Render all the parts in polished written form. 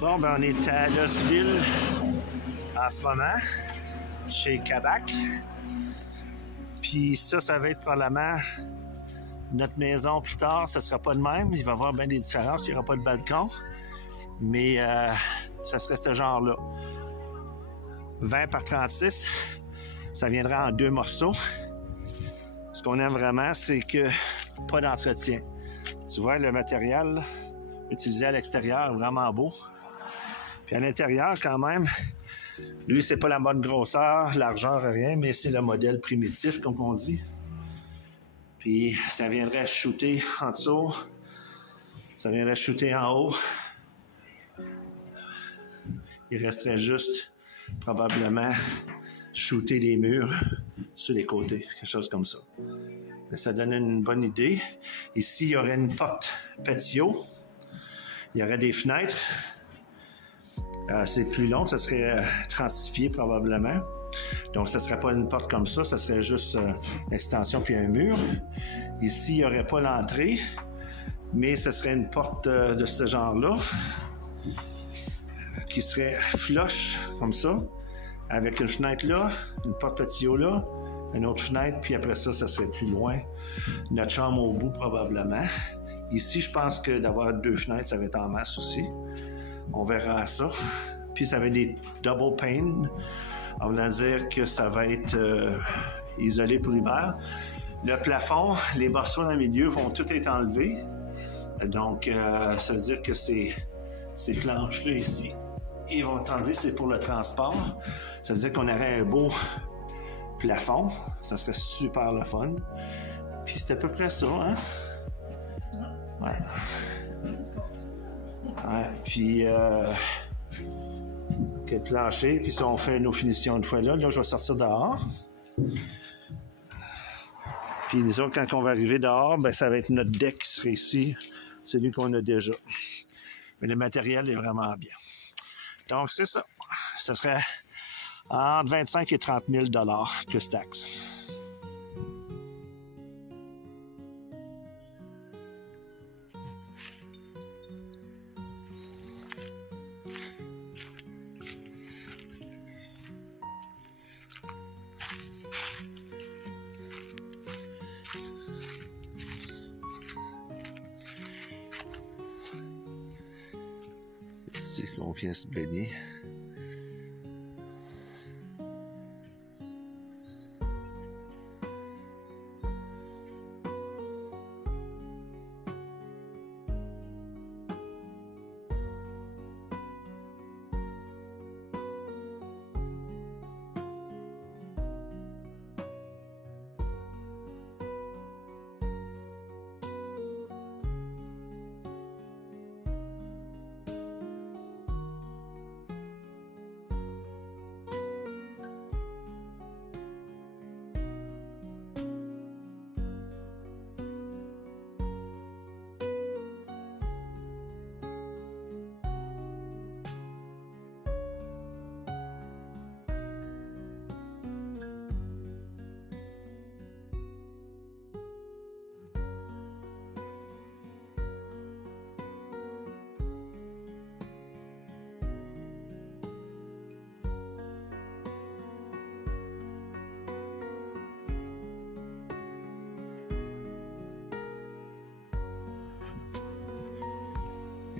Bon, ben on est à Losville en ce moment, chez Kavak. Puis ça va être probablement notre maison plus tard. Ça sera pas de même. Il va y avoir bien des différences. Il n'y aura pas de balcon. Mais ça serait ce genre-là. 20 par 36. Ça viendra en 2 morceaux. Ce qu'on aime vraiment, c'est que pas d'entretien. Tu vois, le matériel là, utilisé à l'extérieur est vraiment beau. Puis à l'intérieur, quand même, lui, c'est pas la bonne grosseur, largeur, rien, mais c'est le modèle primitif, comme on dit. Puis ça viendrait shooter en dessous. Ça viendrait shooter en haut. Il resterait juste, probablement, shooter les murs sur les côtés, quelque chose comme ça. Mais ça donne une bonne idée. Ici, il y aurait une porte patio. Il y aurait des fenêtres. C'est plus long, ça serait 36 pieds probablement. Donc, ça serait pas une porte comme ça serait juste une extension puis un mur. Ici, il n'y aurait pas l'entrée, mais ce serait une porte de ce genre-là qui serait flush, comme ça, avec une fenêtre là, une porte patio là, une autre fenêtre, puis après ça serait plus loin. Notre chambre au bout, probablement. Ici, je pense que d'avoir 2 fenêtres, ça va être en masse aussi. On verra ça. Puis ça va être des double pane. On va dire que ça va être isolé pour l'hiver. Le plafond, les morceaux dans le milieu vont tout être enlevés. Donc, ça veut dire que ces planches-là ici, ils vont être enlevés, c'est pour le transport. Ça veut dire qu'on aurait un beau plafond. Ça serait super le fun. Puis c'est à peu près ça, hein? Ouais. Ouais, puis le plancher, puis ça on fait nos finitions une fois là, je vais sortir dehors. Puis nous autres, quand on va arriver dehors, ben ça va être notre deck qui serait ici, celui qu'on a déjà. Mais le matériel est vraiment bien. Donc c'est ça. Ça serait entre 25 et 30 000 $ plus taxes. Ici, on vient se baigner.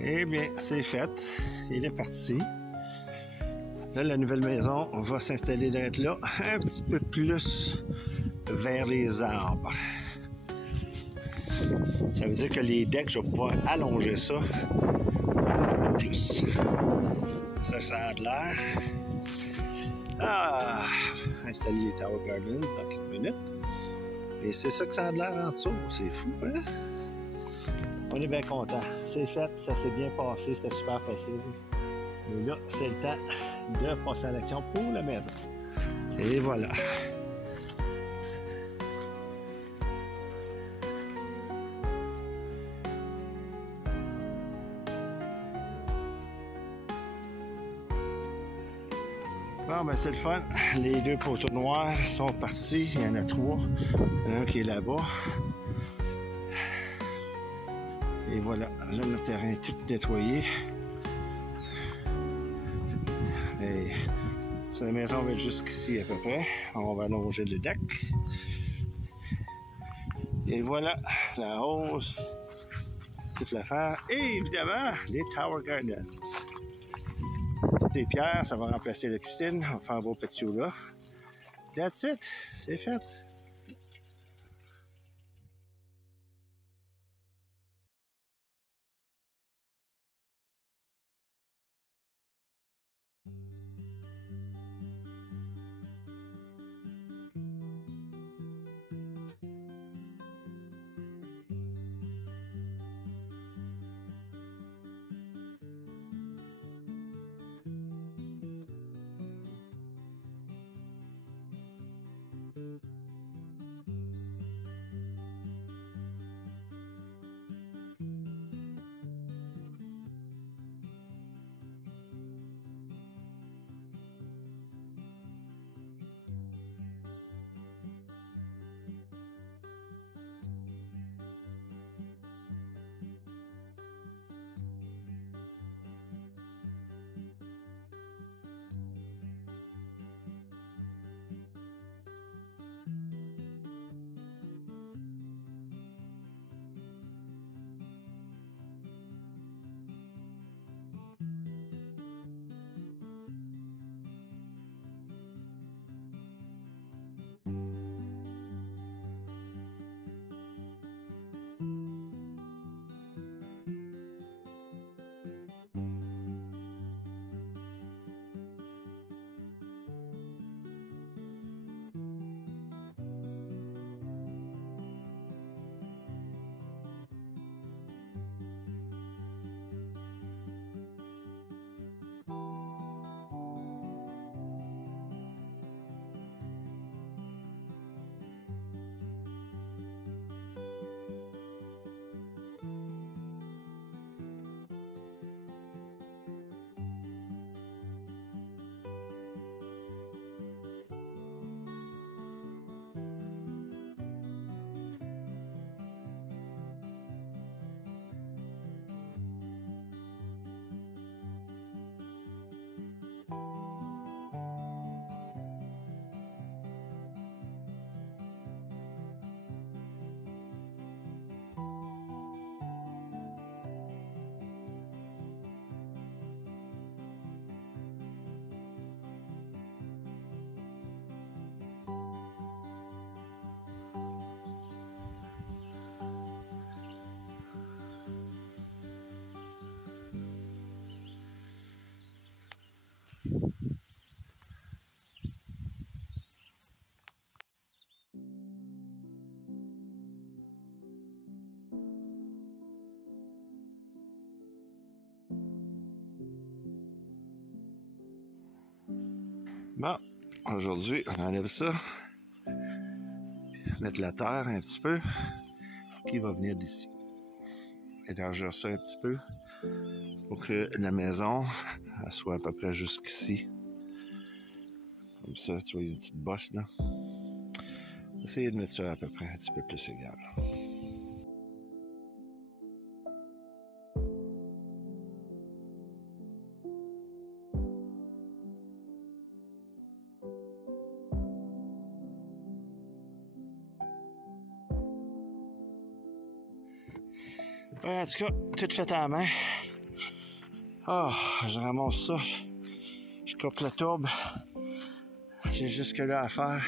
Eh bien, c'est fait. Il est parti. Là, la nouvelle maison va s'installer d'être là, un petit peu plus vers les arbres. Ça veut dire que les decks, je vais pouvoir allonger ça un peu plus. Ça a de l'air. Ah! Installer les Tower Gardens dans quelques minutes. Et c'est ça que ça a de l'air en dessous. C'est fou, hein? On est bien content. C'est fait, ça s'est bien passé, c'était super facile. Mais là, c'est le temps de passer à l'action pour la maison. Et voilà. Bon, ben c'est le fun. Les 2 poteaux noirs sont partis. Il y en a 3. Il y en a un qui est là-bas. Et voilà, là, le terrain est tout nettoyé. Et ça, la maison va être jusqu'ici à peu près. On va allonger le deck. Et voilà, la rose, toute l'affaire. Et évidemment, les Tower Gardens. Toutes les pierres, ça va remplacer la piscine. On va faire un beau patio là. That's it, c'est fait. Bon, aujourd'hui, on enlève ça. Mettre la terre un petit peu. Qui va venir d'ici. Élargir ça un petit peu pour que la maison elle soit à peu près jusqu'ici. Comme ça, tu vois, il y a une petite bosse là. Essayez de mettre ça à peu près un petit peu plus égal. Ouais, en tout cas, tout fait à la main. Ah, je ramasse ça. Je coupe la tourbe. J'ai jusque là à faire.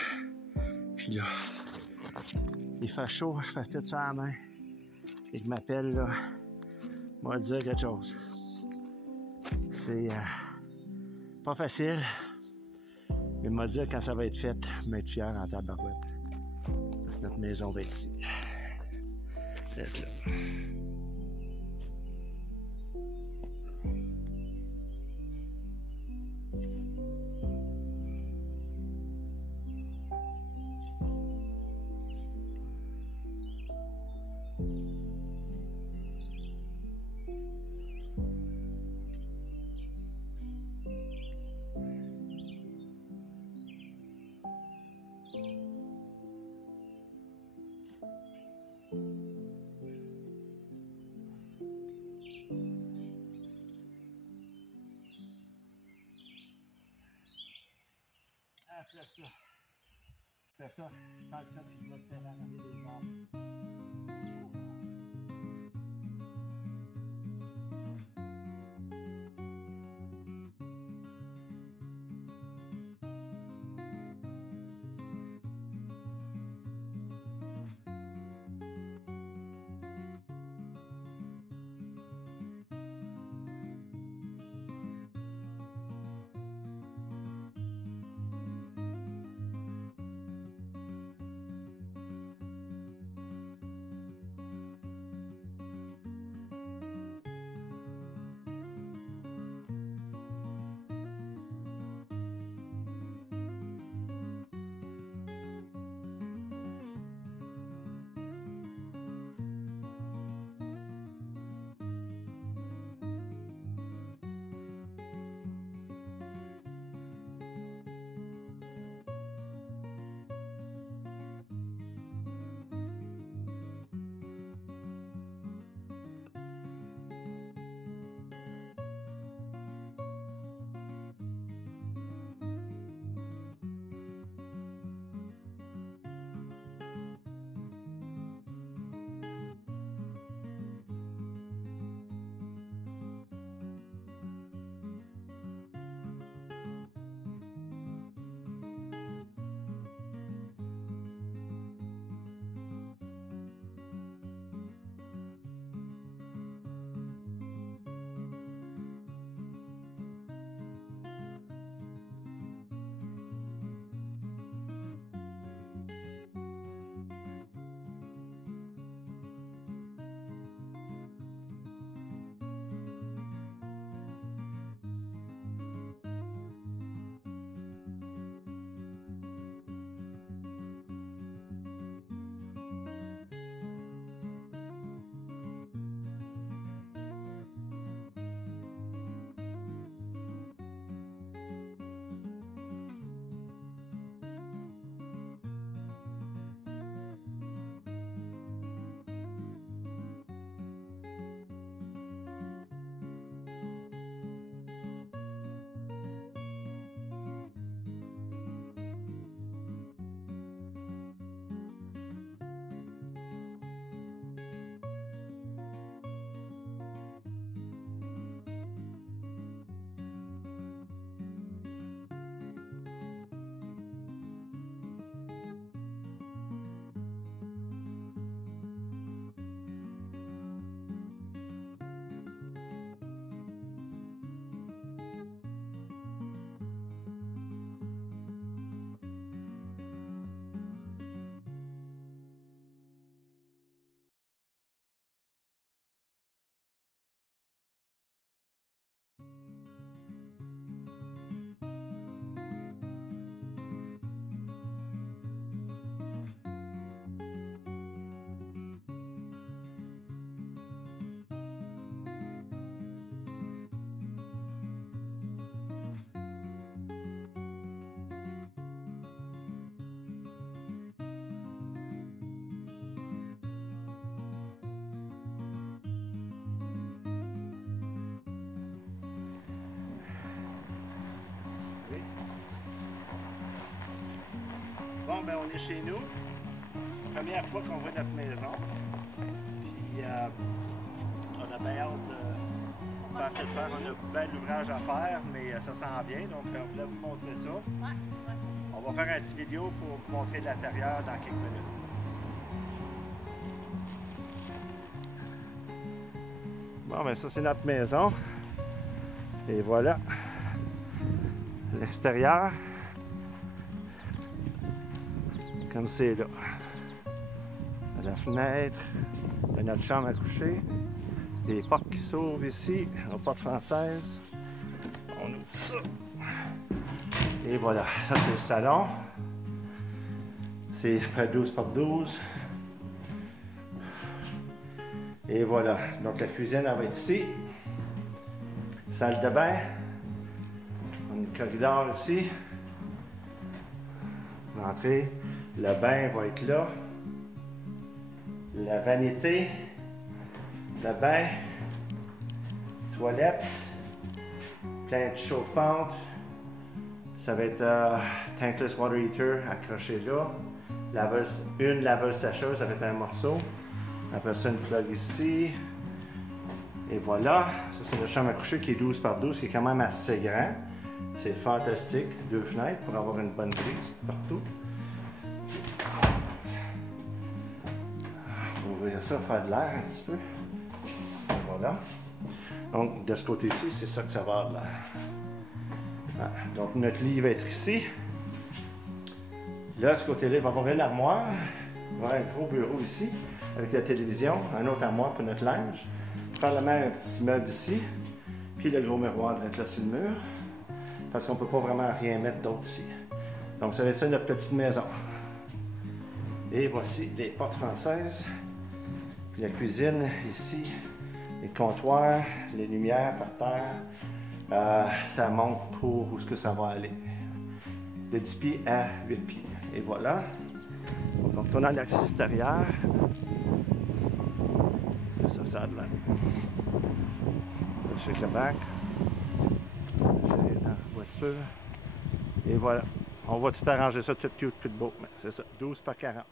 Puis là, il fait chaud, je fais tout ça à la main. Et je m'appelle là, moi dire quelque chose. C'est pas facile, mais m'a dire quand ça va être fait, m'être fier en tabarouette. Parce que notre maison va être ici. Être là. Après ça, je prends le top et je vais le serrer à l'arrière des arbres. Bon, ben on est chez nous. Première fois qu'on voit notre maison. Puis on a bien hâte de faire ce qu'il faire. On a bien l'ouvrage à faire, mais ça s'en vient. Donc on voulait vous montrer ça. On va faire une petite vidéo pour vous montrer l'intérieur dans quelques minutes. Bon, ben ça c'est notre maison. Et voilà l'extérieur. Comme c'est là. À la fenêtre, de notre chambre à coucher. Les portes qui s'ouvrent ici, aux portes françaises. On ouvre ça. Et voilà, ça c'est le salon. C'est 12 par 12. Et voilà, donc la cuisine elle va être ici. Salle de bain. On a un corridor ici. L'entrée. Le bain va être là. La vanité. Le bain. Toilette. Plainte chauffante. Ça va être tankless water heater accroché là. Une laveuse sécheuse avec un morceau. Après ça, une plug ici. Et voilà. Ça, c'est la chambre à coucher qui est 12 par 12, qui est quand même assez grand. C'est fantastique. 2 fenêtres pour avoir une bonne prise partout. On va ouvrir ça, faire de l'air un petit peu. Voilà. Donc, de ce côté-ci, c'est ça que ça va avoir là. Donc, notre lit va être ici. Là, de ce côté-là, il va y avoir une armoire. Il va y avoir un gros bureau ici, avec la télévision. Un autre armoire pour notre linge. Probablement un petit meuble ici. Puis le gros miroir va être là sur le mur. Parce qu'on ne peut pas vraiment rien mettre d'autre ici. Donc, ça va être ça notre petite maison. Et voici les portes françaises. Puis la cuisine ici. Les comptoirs, les lumières par terre. Ça monte pour où est-ce que ça va aller. De 10 pieds à 8 pieds. Et voilà. On va retourner à l'extérieur. Ça a de l'air. Chez Québec. Chez la voiture. Et voilà. On va tout arranger ça, tout cute, tout beau. C'est ça, 12 par 40.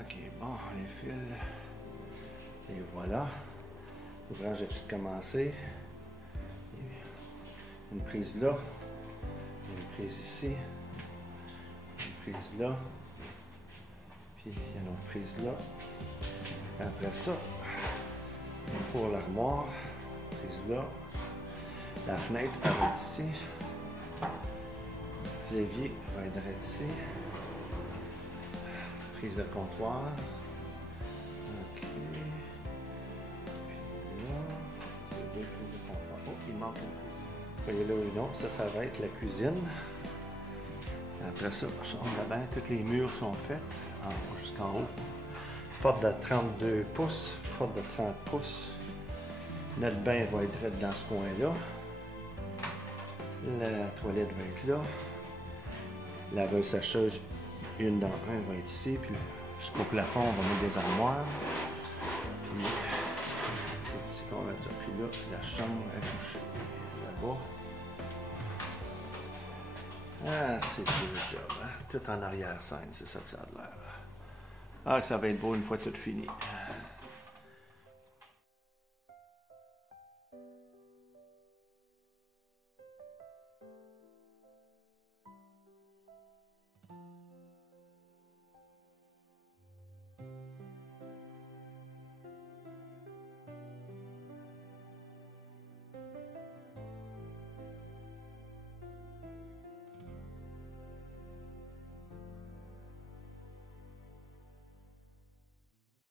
Ok, bon, les fils. Et voilà. L'ouvrage a tout commencé. Une prise là. Une prise ici. Une prise là. Puis il y a une autre prise là. Après ça, pour l'armoire, prise là. La fenêtre va être ici. L'évier va être ici. Prise de comptoir. OK. Puis là, c'est deux prises de comptoir. Oh, il manque une prise. Vous voyez là une autre, ça va être la cuisine. Après ça, chambre de bain, tous les murs sont faits, en haut jusqu'en haut. Porte de 32 pouces, porte de 30 pouces. Notre bain va être dans ce coin-là. La toilette va être là. La laveuse sécheuse, une dans un va être ici, puis jusqu'au plafond, on va mettre des armoires. Puis c'est ici qu'on va mettre ça. Puis là, la chambre à coucher, là-bas. Ah, c'est le job, hein? Tout en arrière-scène, c'est ça que ça a l'air. Ah, que ça va être beau une fois tout fini.